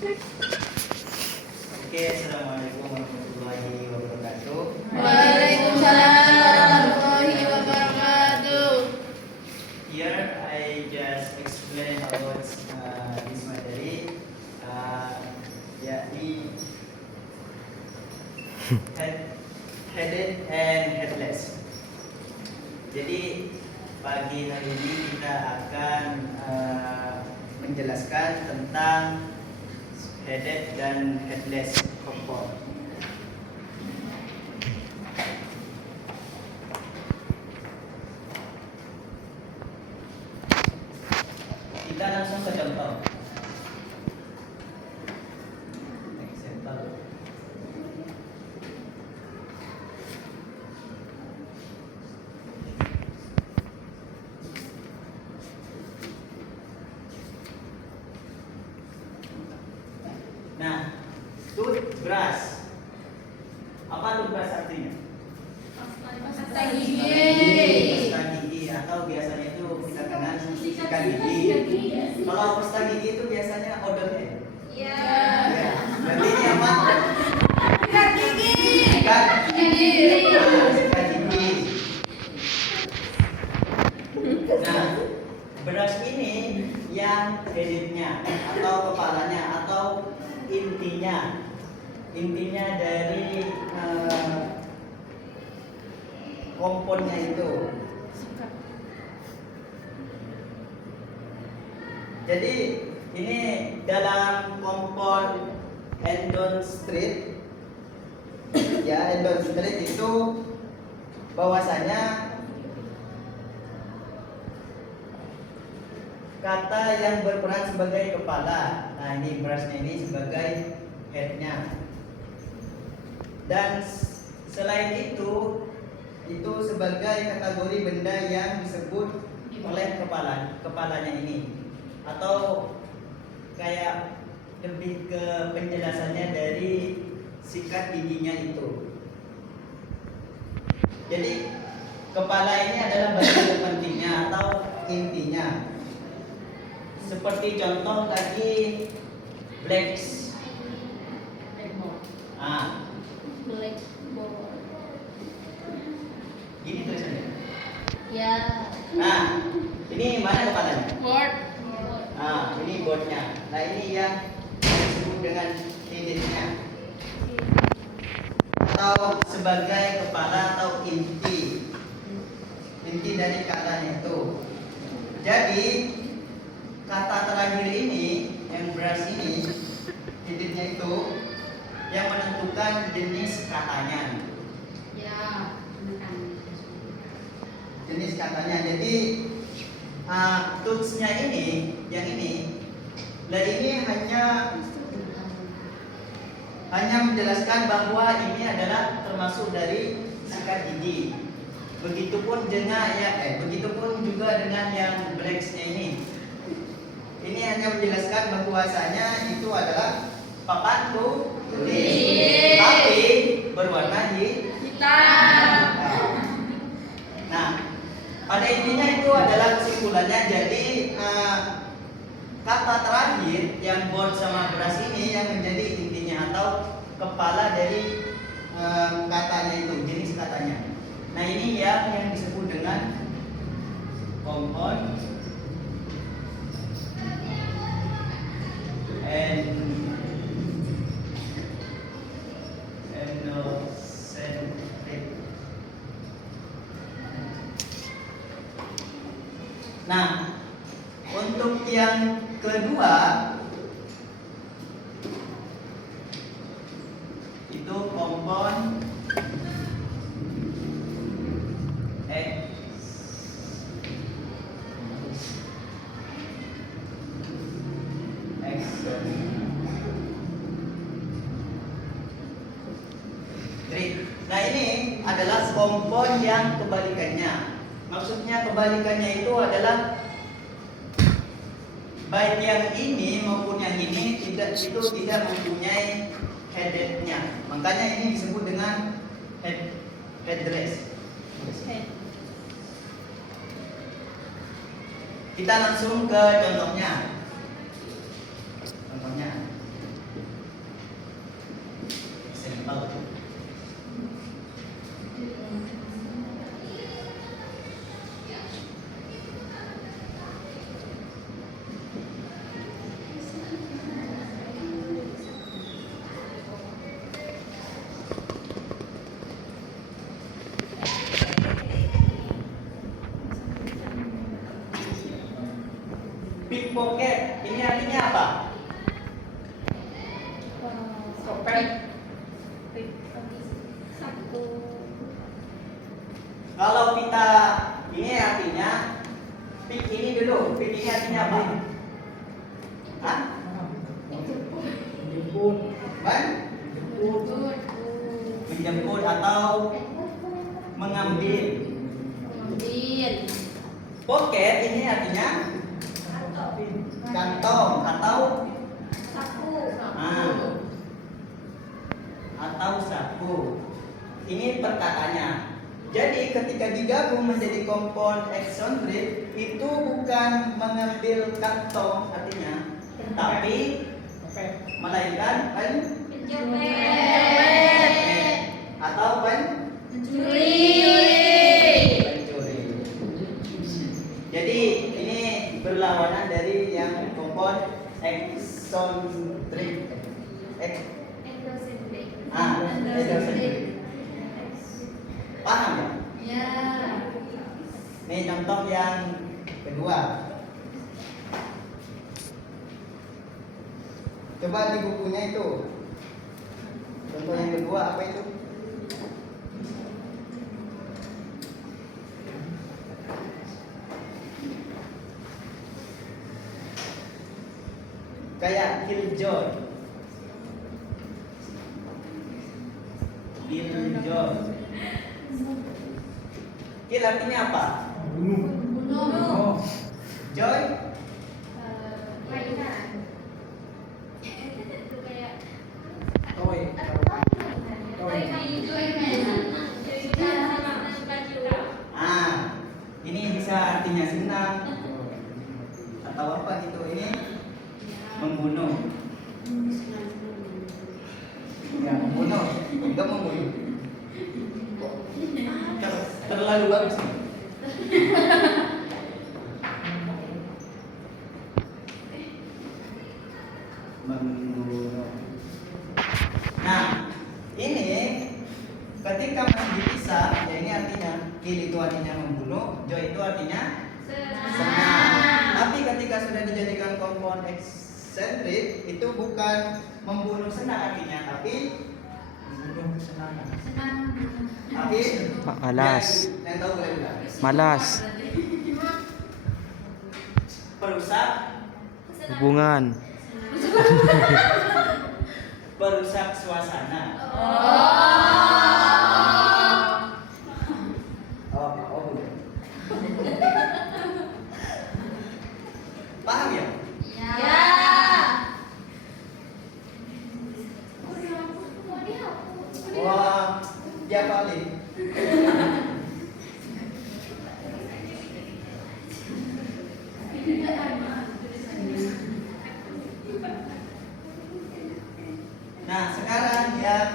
Oke, assalamualaikum warahmatullahi wabarakatuh. Waalaikumsalam warahmatullahi wabarakatuh. Here I just explain about this materi, yakni headed and headless. Jadi pagi hari ini kita akan menjelaskan tentang headed dan headless compound. Kita langsung ke contoh. Example. Nah, toothbrush. Apa toothbrush artinya? Pasta gigi. Pasta gigi atau biasanya itu kita kenal sikat gigi. Kalau pasta gigi itu biasanya odornya. Iya. Ya. Berarti ini apa? Sikat gigi. Sikat Gigi. sikat gigi. Nah, brush ini yang headnya atau kepalanya atau intinya dari komponnya itu. Jadi ini dalam kompon Endon Street, ya Endon Street itu bahwasanya kata yang berperan sebagai kepala. Nah, ini brushnya ini sebagai headnya. Dan selain itu sebagai kategori benda yang disebut oleh kepalanya ini, atau kayak lebih ke penjelasannya dari sikat giginya itu. Jadi kepala ini adalah bagian pentingnya atau intinya. Seperti contoh tadi blacks. Blackboard. Gini tulisannya. Ya. Nah, ini mana kepalanya? Board. Nah, ini boardnya. Nah, ini yang disebut dengan headnya atau sebagai kepala atau inti dari katanya itu. Jadi kata terakhir ini yang brush ini, headnya itu yang menentukan jenis katanya. Ya. Jenis katanya. Jadi tools-nya ini, yang ini, nah ini hanya menjelaskan bahwa ini adalah termasuk dari sikat gigi. Begitupun juga dengan yang blacks-nya ini. Ini hanya menjelaskan bahwasanya itu adalah papan tulis, tapi berwarna Hitam. Nah, pada intinya itu adalah kesimpulannya. Jadi kata terakhir yang board sama brush ini yang menjadi intinya atau kepala dari katanya itu, jenis katanya. Nah, ini yang disebut dengan compound endocentric. Nah, untuk yang kedua itu kompon Nah, ini adalah kompon yang kebalikannya. Maksudnya kebalikannya itu adalah baik yang ini maupun yang ini tidak mempunyai headnya. Makanya ini disebut dengan headless. Kita langsung ke contohnya. menjemput atau mengambil. Ambil. Pocket ini artinya kantong atau Saku. atau saku. Ini perkataannya. Jadi ketika digabung menjadi kompon eksentrik itu bukan mengambil kantong artinya, tapi melainkan Penjepit. atau Mencuri. pencuri. Jadi ini berlawanan dari yang kompon eksentrik. Eksentrik. Paham ya? Ya. Ini contoh yang kedua. Coba di bukunya itu. Contoh yang kedua apa itu? Kayak killjoy. Killjoy. Kill artinya apa? Bunuh. Joy Mainan. Itu kayak Toy. ini bisa artinya senang atau apa gitu. Ini membunuh. Ya, membunuh, enggak membunuh. Terlalu bagus. Membunuh. Nah, ini ketika masih dipisah, ya ini artinya kill itu artinya membunuh, joy itu artinya senang. Tapi ketika sudah dijadikan kompon eksentrik, itu bukan membunuh senang artinya, tapi membunuh kesenangan. Tapi Malas. yang tahu boleh bilang. Malas. Perusak, Hubungan. perusak suasana. Boleh. Paham ya? Ya. Wah, dia paling. Nah, sekarang yang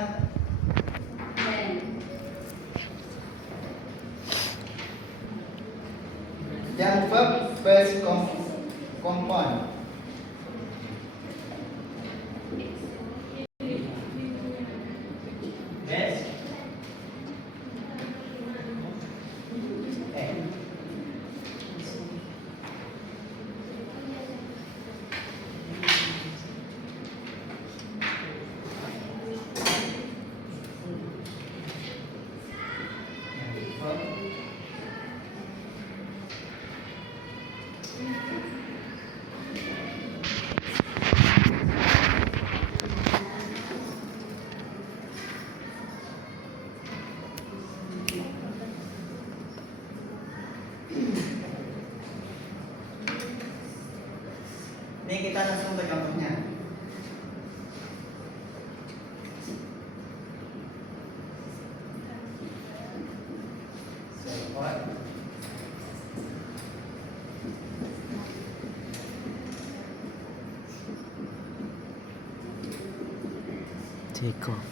verb based compound. Yes. Ini kita langsung ke contohnya. Take off.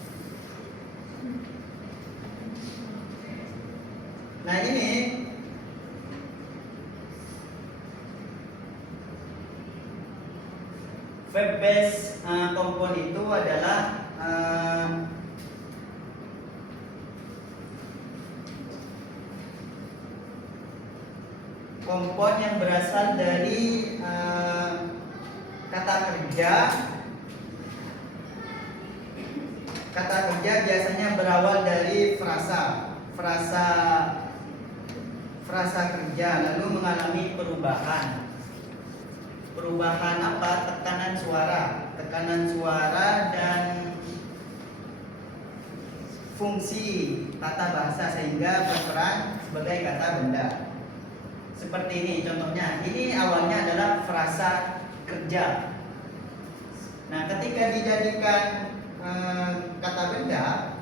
Nah ini verb base kompon itu adalah kompon yang berasal dari kata kerja. Kata kerja biasanya berawal dari frasa kerja lalu mengalami perubahan apa? Tekanan suara. tekanan suara dan fungsi tata bahasa sehingga berperan sebagai kata benda. Seperti ini contohnya. Ini awalnya adalah frasa kerja. Nah, ketika dijadikan kata benda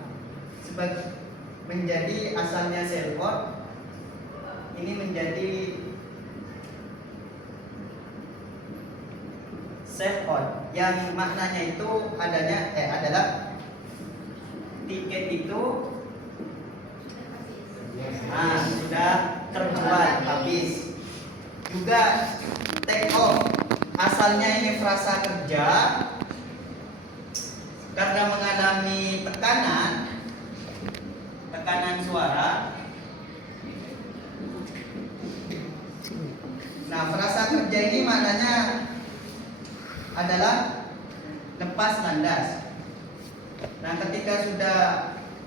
sebagai menjadi asalnya self-out, ini menjadi self-out yang maknanya itu adalah tiket itu sudah terjual habis. Juga take off, asalnya ini frasa kerja, karena mengalami tekanan suara. Nah, frasa kerja ini maknanya adalah lepas landas. Nah, ketika sudah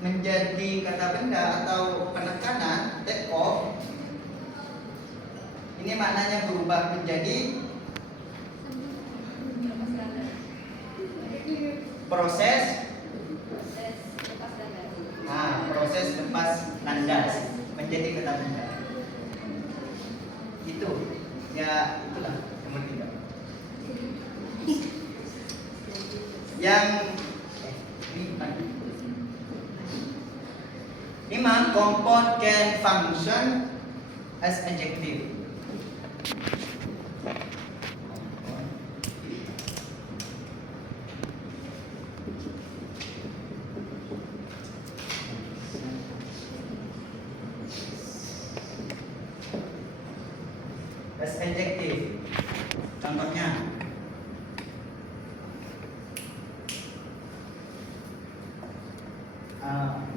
menjadi kata benda atau penekanan take off, ini maknanya berubah menjadi proses lepas landas menjadi kata benda. Itu ya, itulah nomor 3. Yang 5, compound can function as adjective. As adjective. Contohnya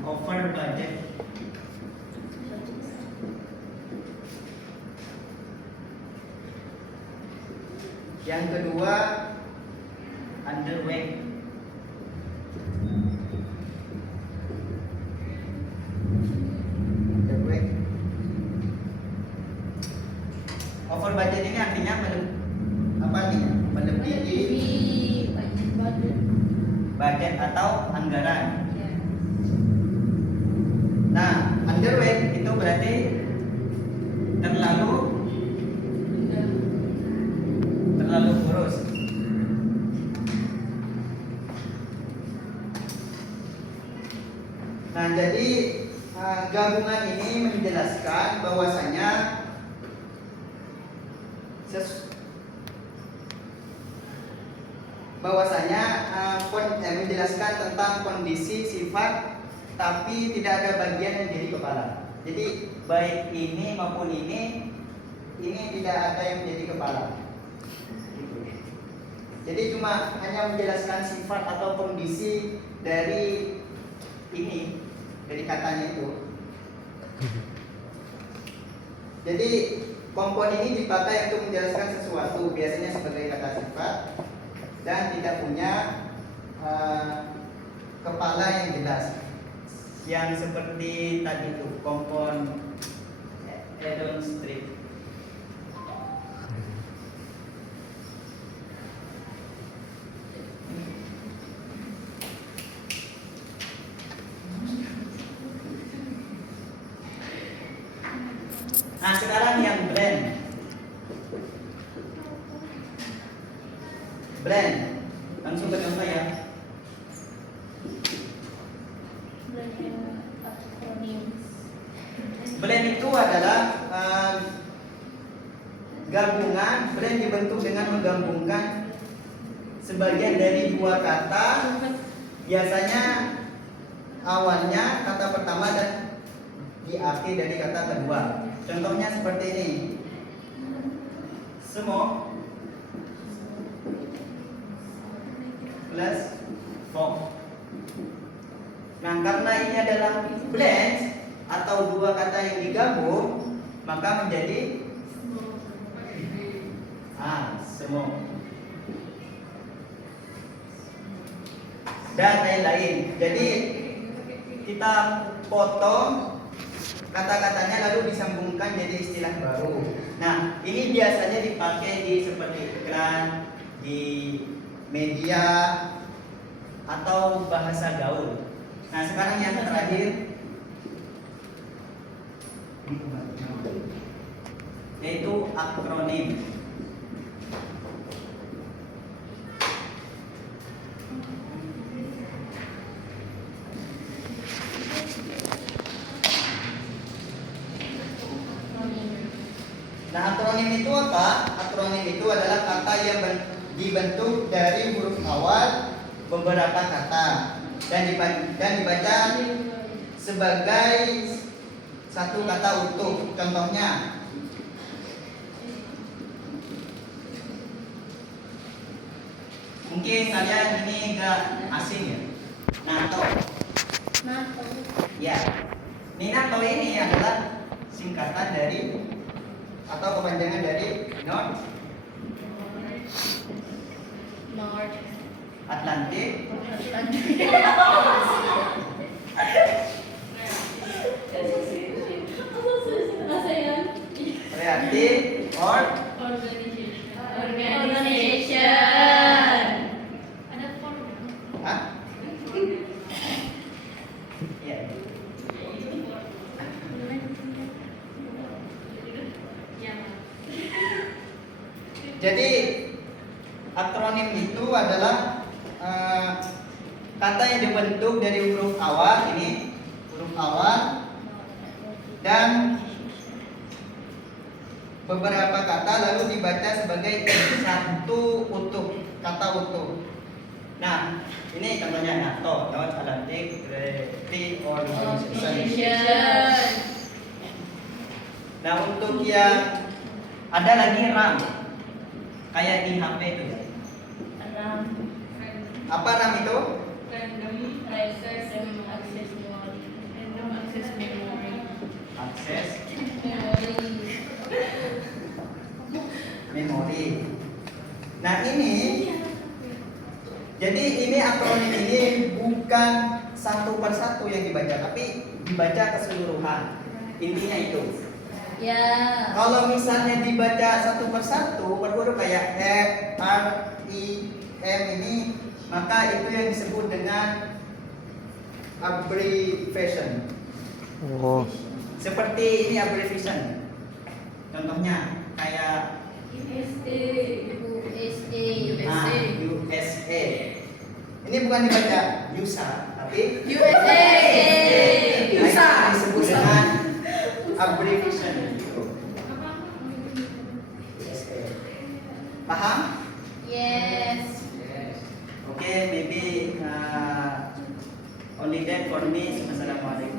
over budget. Yang kedua underweight. Over budget ini artinya melebihi budget atau anggaran. Nah, underweight itu berarti terlalu kurus. Nah, jadi gabungan ini menjelaskan bahwasanya menjelaskan tentang kondisi sifat tapi tidak ada bagian yang jadi kepala. Jadi baik ini maupun ini tidak ada yang menjadi kepala. Jadi cuma hanya menjelaskan sifat atau kondisi dari ini, dari katanya itu. Jadi kompon ini dipakai untuk menjelaskan sesuatu, biasanya sebagai kata sifat dan tidak punya kepala yang jelas. Yang seperti tadi itu kompon Edon Street. Nah, sekarang yang brand. Langsung ke contoh ya. Brand itu adalah gabungan. Brand dibentuk dengan menggabungkan sebagian dari dua kata. Biasanya awalnya kata pertama dan di akhir dari kata kedua. Contohnya seperti ini. Smoke plus fog. Nah, karena ini adalah blend atau dua kata yang digabung, maka menjadi smoke dan lain-lain. Jadi kita potong kata-katanya lalu disambungkan jadi istilah baru. Nah, ini biasanya dipakai di seperti iklan, di media, atau bahasa gaul. Nah, sekarang yang terakhir yaitu akronim. Nah, akronim itu apa? Akronim itu adalah kata yang dibentuk dari huruf awal beberapa kata dan dibaca sebagai satu kata utuh. Contohnya, mungkin kalian ini enggak asing ya. NATO. NATO. Ya. NATO ini adalah singkatan dari atau kepanjangan dari North Atlantic Reactive Organization. Ada forum. Hah? Iya. Jadi akronim itu adalah kata yang dibentuk dari huruf awal ini, huruf awal dan beberapa kata lalu dibaca sebagai satu utuh, kata utuh. Nah, ini contohnya NATO, North Atlantic Treaty Organization. Nah, untuk yang ada lagi RAM, kayak di HP itu. Apa RAM itu? Akses memori. Nah, jadi ini akronim ini bukan satu persatu yang dibaca, tapi dibaca keseluruhan. Intinya itu. Ya. Kalau misalnya dibaca satu persatu per huruf kayak F, R, I, M ini, maka itu yang disebut dengan abbreviation. Oh, Seperti ini abbreviation. Contohnya kayak USA. USA. Ini bukan dibaca USA, tapi USA. USA disebut dengan abbreviation. USA. Paham? Yes. Okay, maybe only that for me. Assalamualaikum.